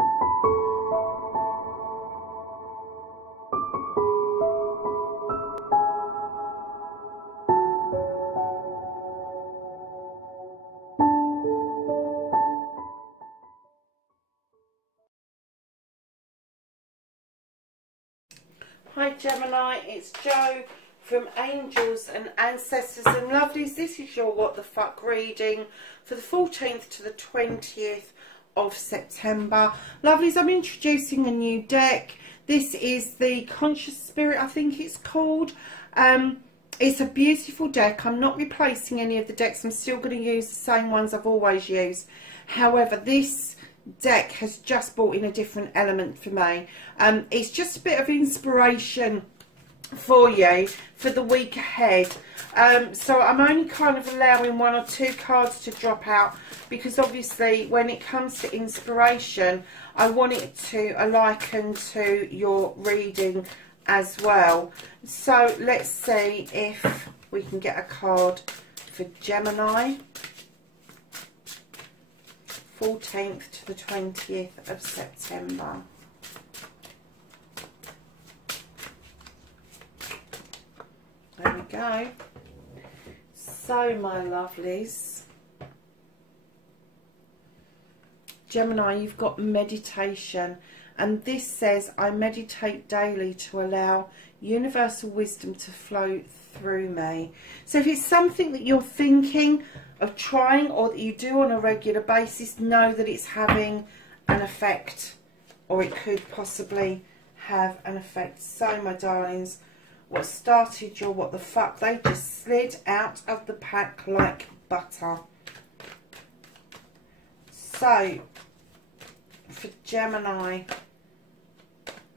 Hi Gemini, it's Jo from Angels and Ancestors and Lovelies. This is your What the Fuck reading for the 14th to the 20th of September. Lovelies, I'm introducing a new deck. This is the Conscious Spirit, I think it's called. It's a beautiful deck. I'm not replacing any of the decks. I'm still going to use the same ones I've always used. However, this deck has just brought in a different element for me. It's just a bit of inspiration for you for the week ahead. So I'm only kind of allowing one or two cards to drop out because obviously when it comes to inspiration I want it to liken to your reading as well. So let's see if we can get a card for Gemini, 14th to the 20th of September. There we go. So my lovelies, Gemini, you've got meditation, and this says I meditate daily to allow universal wisdom to flow through me. So if it's something that you're thinking of trying or that you do on a regular basis, know that it's having an effect, or it could possibly have an effect. So my darlings, what started your what the fuck, they just slid out of the pack like butter. So for Gemini,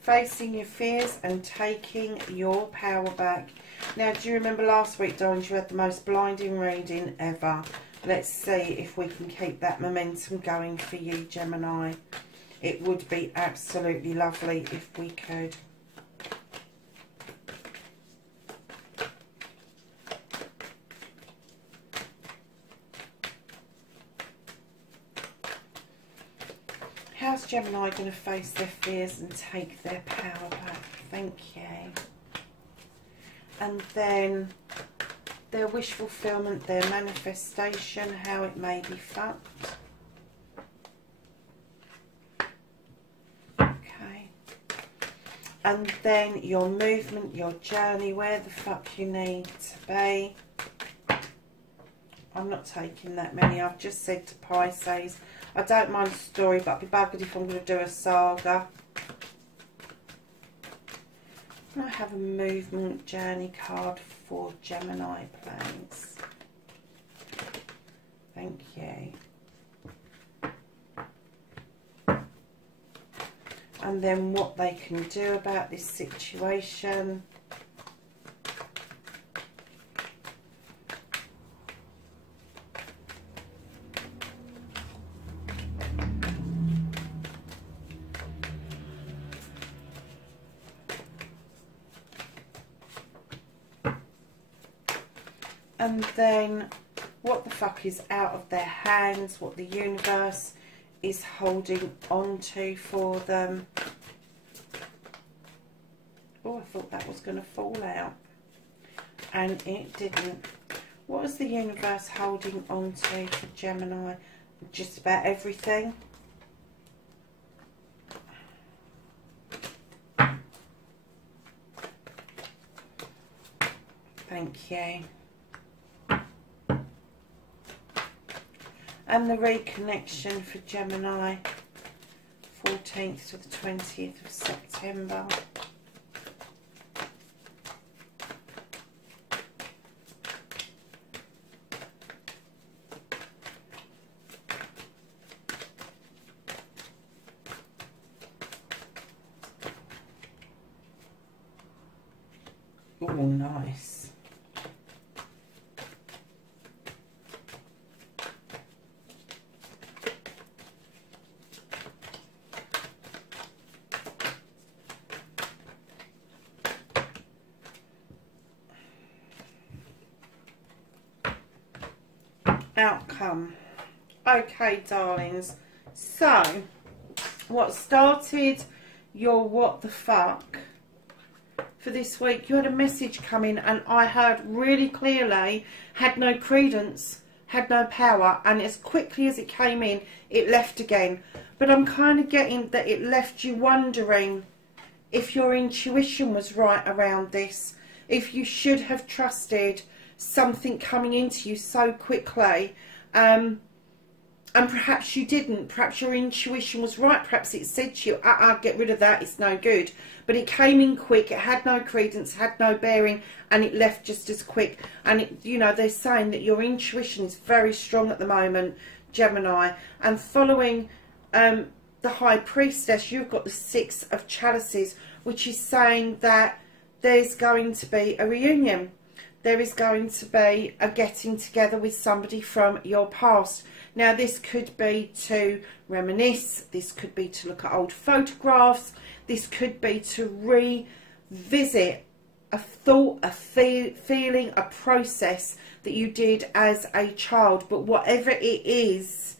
facing your fears and taking your power back. Now, do you remember last week, darlings, you had the most blinding reading ever. Let's see if we can keep that momentum going for you, Gemini. It would be absolutely lovely if we could. How's Gemini going to face their fears and take their power back? Thank you. And then their wish fulfillment, their manifestation, how it may be fucked. Okay. And then your movement, your journey, where the fuck you need to be. I'm not taking that many. I've just said to Pisces, I don't mind a story, but I'd be buggered if I'm going to do a saga. Can I have a movement journey card for Gemini, please? Thank you. And then what they can do about this situation. And then what the fuck is out of their hands, what the universe is holding on to for them. Oh, I thought that was going to fall out. And it didn't. What is the universe holding on to for Gemini? Just about everything. Thank you. And the reconnection for Gemini, 14th to the 20th of September. Oh, nice. Outcome. Okay, darlings, so what started your what the fuck for this week, you had a message come in and I heard really clearly, had no credence, had no power, and as quickly as it came in, it left again. But I'm kind of getting that it left you wondering if your intuition was right around this, if you should have trusted something coming into you so quickly, and perhaps you didn't. Perhaps your intuition was right. Perhaps it said to you, get rid of that, it's no good. But it came in quick, it had no credence, had no bearing, and it left just as quick. And it, you know, they're saying that your intuition is very strong at the moment, Gemini. And following the High Priestess, you've got the Six of Chalices, which is saying that there's going to be a reunion. There is going to be a getting together with somebody from your past. Now, this could be to reminisce, this could be to look at old photographs, this could be to revisit a thought, a feeling, a process that you did as a child. But whatever it is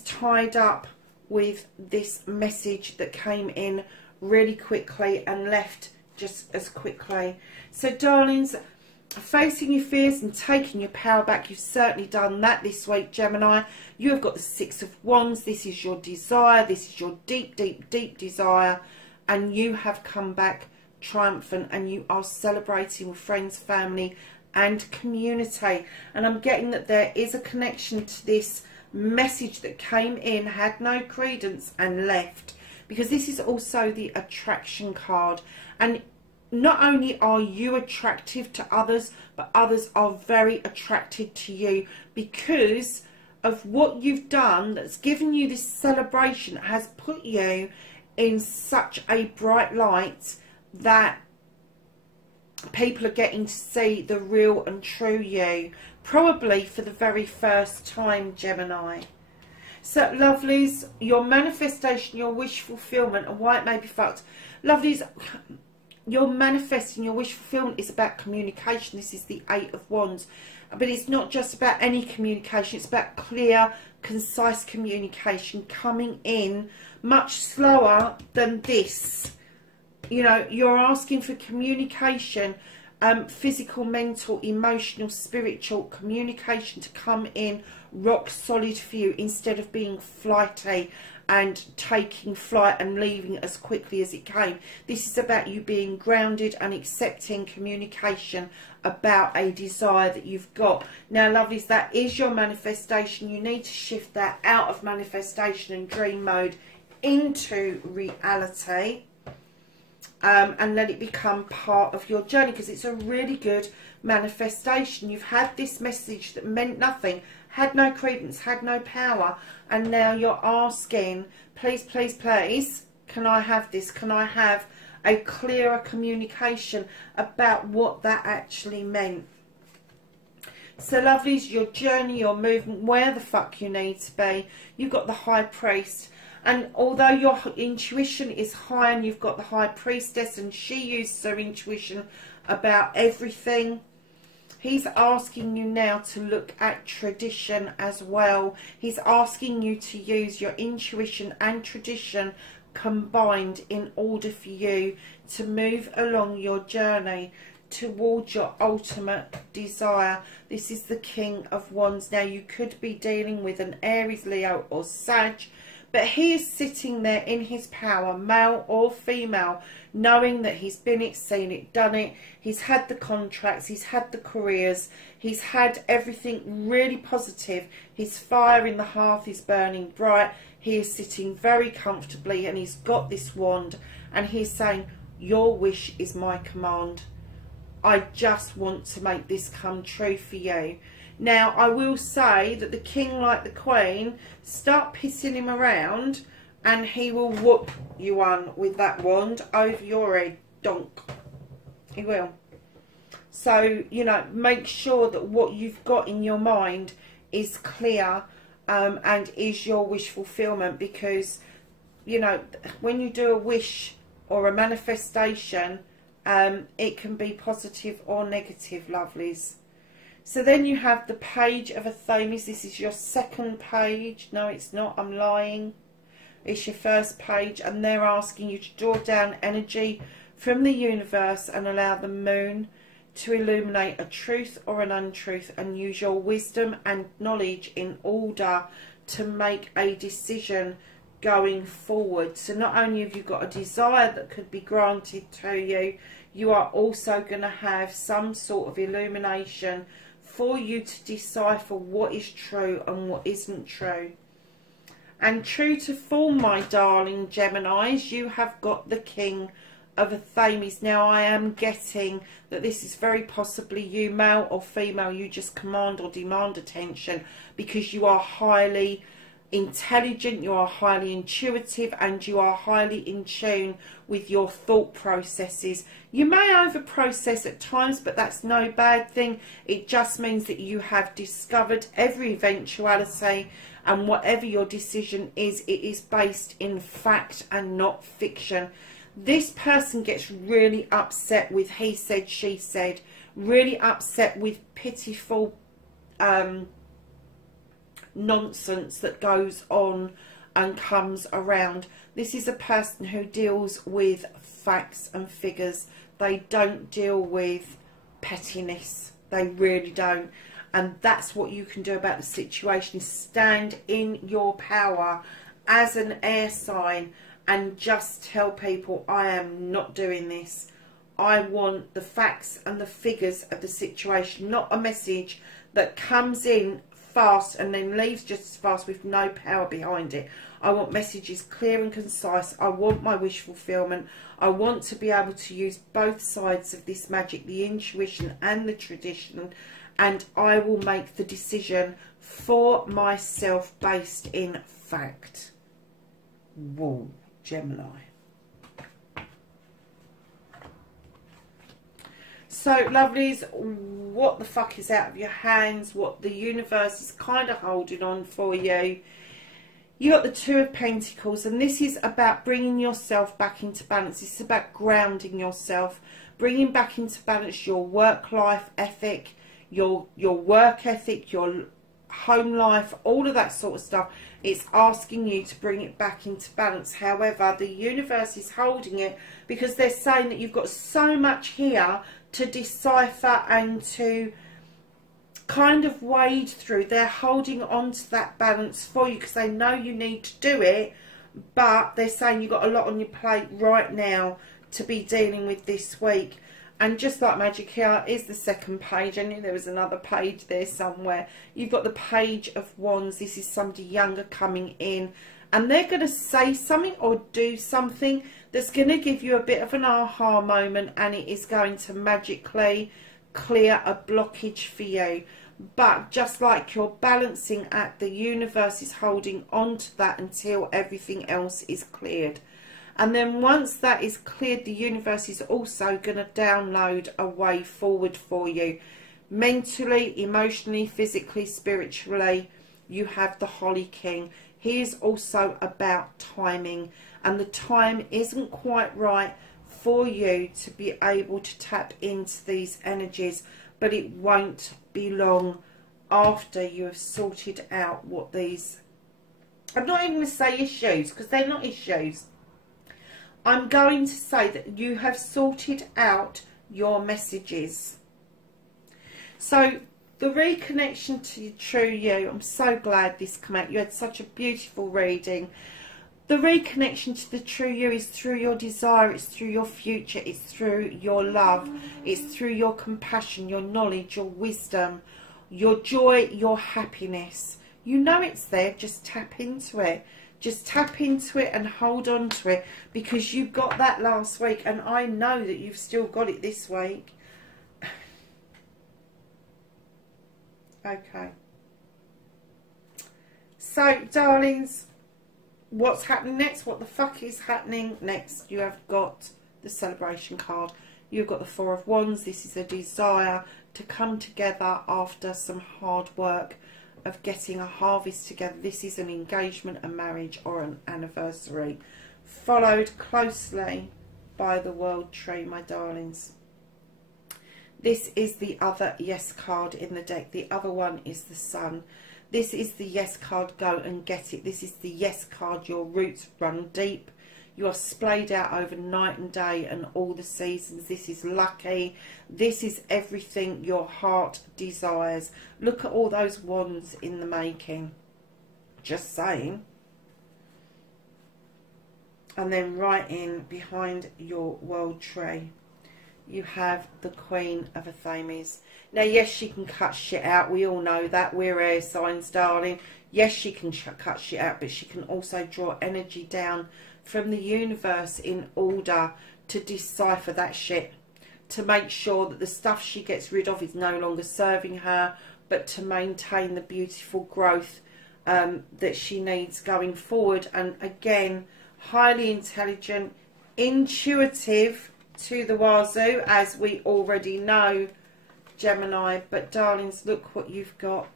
tied up with this message that came in really quickly and left just as quickly. So, darlings, facing your fears and taking your power back, you've certainly done that this week, Gemini. You have got the Six of Wands. This is your desire. This is your deep, deep, deep desire. And you have come back triumphant, and you are celebrating with friends, family and community. And I'm getting that there is a connection to this message that came in, had no credence and left. Because this is also the attraction card. And not only are you attractive to others, but others are very attracted to you because of what you've done that's given you this celebration, has put you in such a bright light that people are getting to see the real and true you, probably for the very first time, Gemini. So, lovelies, your manifestation, your wish fulfillment, and why it may be fucked. Lovelies, your manifesting, your wish fulfillment is about communication. This is the Eight of Wands. But it's not just about any communication. It's about clear, concise communication coming in much slower than this. You know, you're asking for communication, physical, mental, emotional, spiritual communication to come in rock solid for you instead of being flighty and taking flight and leaving as quickly as it came. This is about you being grounded and accepting communication about a desire that you've got. Now, lovelies, that is your manifestation. You need to shift that out of manifestation and dream mode into reality, and let it become part of your journey, because it's a really good manifestation. You've had this message that meant nothing, had no credence, had no power, and now you're asking, please, please, please, can I have this? Can I have a clearer communication about what that actually meant? So, lovelies, your journey, your movement, where the fuck you need to be. You've got the High Priest. And although your intuition is high and you've got the High Priestess and she uses her intuition about everything, he's asking you now to look at tradition as well. He's asking you to use your intuition and tradition combined in order for you to move along your journey towards your ultimate desire. This is the King of Wands. Now, you could be dealing with an Aries, Leo or Sag, but he is sitting there in his power, male or female, knowing that he's been it, seen it, done it. He's had the contracts, he's had the careers, he's had everything really positive. His fire in the hearth is burning bright. He is sitting very comfortably and he's got this wand and he's saying, your wish is my command. I just want to make this come true for you. Now, I will say that the king, like the queen, start pissing him around and he will whoop you on with that wand over your head, donk. He will. So, you know, make sure that what you've got in your mind is clear and is your wish fulfillment, because, you know, when you do a wish or a manifestation, it can be positive or negative, lovelies. So then you have the Page of Athames. This is your second page. No, it's not. I'm lying. It's your first page, and they're asking you to draw down energy from the universe and allow the moon to illuminate a truth or an untruth, and use your wisdom and knowledge in order to make a decision going forward. So not only have you got a desire that could be granted to you, you are also going to have some sort of illumination for you to decipher what is true and what isn't true. And true to form, my darling Geminis, you have got the King of Athames. Now, I am getting that this is very possibly you, male or female. You just command or demand attention because you are highly intelligent, you are highly intuitive, and you are highly in tune with your thought processes. You may over process at times, but that's no bad thing. It just means that you have discovered every eventuality, and whatever your decision is, it is based in fact and not fiction. This person gets really upset with he said, she said, really upset with pitiful nonsense that goes on and comes around. This is a person who deals with facts and figures. They don't deal with pettiness. They really don't. And that's what you can do about the situation, is stand in your power as an air sign and just tell people, I am not doing this. I want the facts and the figures of the situation, not a message that comes in fast and then leaves just as fast with no power behind it. I want messages clear and concise. I want my wish fulfillment. I want to be able to use both sides of this magic, the intuition and the tradition, and I will make the decision for myself based in fact. Whoa, Gemini. So, lovelies, what the fuck is out of your hands? What the universe is kind of holding on for you? You got the Two of Pentacles, and this is about bringing yourself back into balance. This is about grounding yourself, bringing back into balance your work-life ethic, your work ethic, your home life, all of that sort of stuff. It's asking you to bring it back into balance. However, the universe is holding it because they're saying that you've got so much here to decipher and to kind of wade through. They're holding on to that balance for you because they know you need to do it, but they're saying you've got a lot on your plate right now to be dealing with this week. And just like magic, here is the second page. I knew there was another page there somewhere. You've got the Page of Wands. This is somebody younger coming in, and they're going to say something or do something that's going to give you a bit of an aha moment, and it is going to magically clear a blockage for you. But just like you're balancing act, the universe is holding on to that until everything else is cleared. And then once that is cleared, the universe is also going to download a way forward for you. Mentally, emotionally, physically, spiritually, you have the Holly King. He is also about timing. And the time isn't quite right for you to be able to tap into these energies. But it won't be long after you have sorted out what these... I'm not even going to say issues, because they're not issues. I'm going to say that you have sorted out your messages. So the reconnection to your true you, I'm so glad this came out. You had such a beautiful reading. The reconnection to the true you is through your desire, it's through your future, it's through your love, it's through your compassion, your knowledge, your wisdom, your joy, your happiness. You know it's there, just tap into it. Just tap into it and hold on to it, because you got that last week, and I know that you've still got it this week. Okay. So, darlings, what's happening next? What the fuck is happening next? You have got the celebration card. You've got the Four of Wands. This is a desire to come together after some hard work of getting a harvest together. This is an engagement, a marriage, or an anniversary, followed closely by the World Tree, my darlings. This is the other yes card in the deck. The other one is the Sun. This is the yes card, go and get it. This is the yes card, your roots run deep. You are splayed out over night and day and all the seasons. This is lucky. This is everything your heart desires. Look at all those wands in the making. Just saying. And then right in behind your world tree, you have the Queen of Athames. Now, yes, she can cut shit out. We all know that. We're air signs, darling. Yes, she can cut shit out, but she can also draw energy down from the universe in order to decipher that shit, to make sure that the stuff she gets rid of is no longer serving her, but to maintain the beautiful growth that she needs going forward. And again, highly intelligent, intuitive to the wazoo, as we already know, Gemini. But darlings, look what you've got.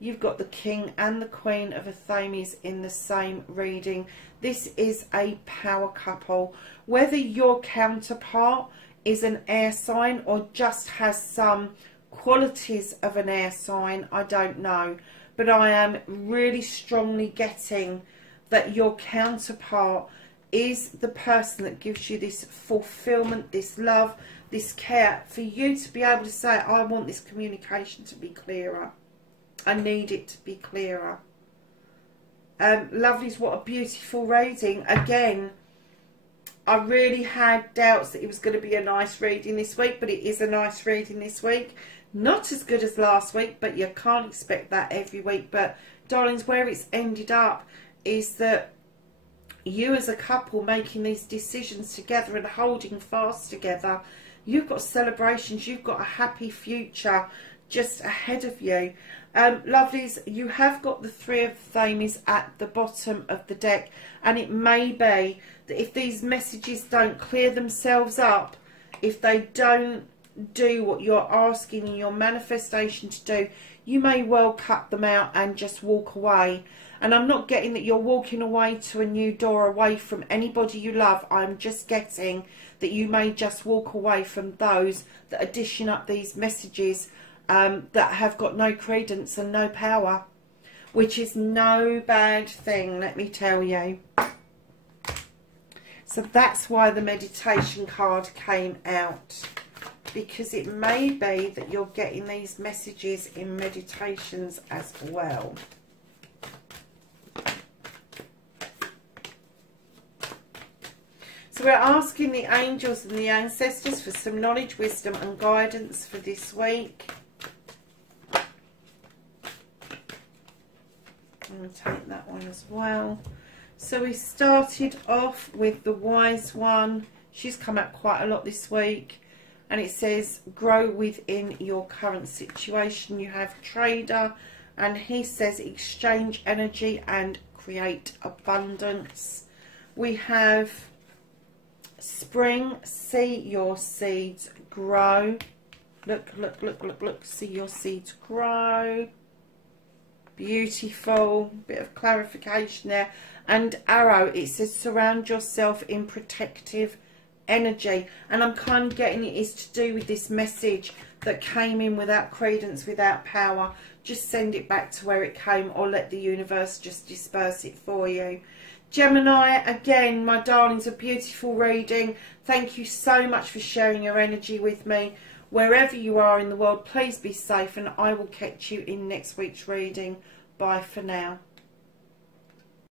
You've got the King and the Queen of Athames in the same reading. This is a power couple. Whether your counterpart is an air sign or just has some qualities of an air sign, I don't know. But I am really strongly getting that your counterpart is the person that gives you this fulfillment, this love, this care, for you to be able to say, I want this communication to be clearer. I need it to be clearer. Lovelies, what a beautiful reading. Again, I really had doubts that it was going to be a nice reading this week, but it is a nice reading this week. Not as good as last week, but you can't expect that every week. But darlings, where it's ended up is that you as a couple making these decisions together and holding fast together, you've got celebrations, you've got a happy future just ahead of you. Lovelies, you have got the Three of Athames at the bottom of the deck, and it may be that if these messages don't clear themselves up, if they don't do what you're asking in your manifestation to do, you may well cut them out and just walk away. And I'm not getting that you're walking away to a new door, away from anybody you love. I'm just getting that you may just walk away from those that are dishing up these messages that have got no credence and no power, which is no bad thing, let me tell you. So that's why the meditation card came out, because it may be that you're getting these messages in meditations as well. So we're asking the angels and the ancestors for some knowledge, wisdom and guidance for this week. I'm going to take that one as well. So we started off with the wise one. She's come out quite a lot this week. And it says, grow within your current situation. You have trader, and he says exchange energy and create abundance. We have spring, see your seeds grow. Look, look, look, look, look, see your seeds grow. Beautiful, bit of clarification there. And arrow, it says surround yourself in protective energy. And I'm kind of getting it is to do with this message that came in without credence, without power. Just send it back to where it came, or let the universe just disperse it for you. Gemini, again, my darlings, a beautiful reading. Thank you so much for sharing your energy with me. Wherever you are in the world, please be safe, and I will catch you in next week's reading. Bye for now.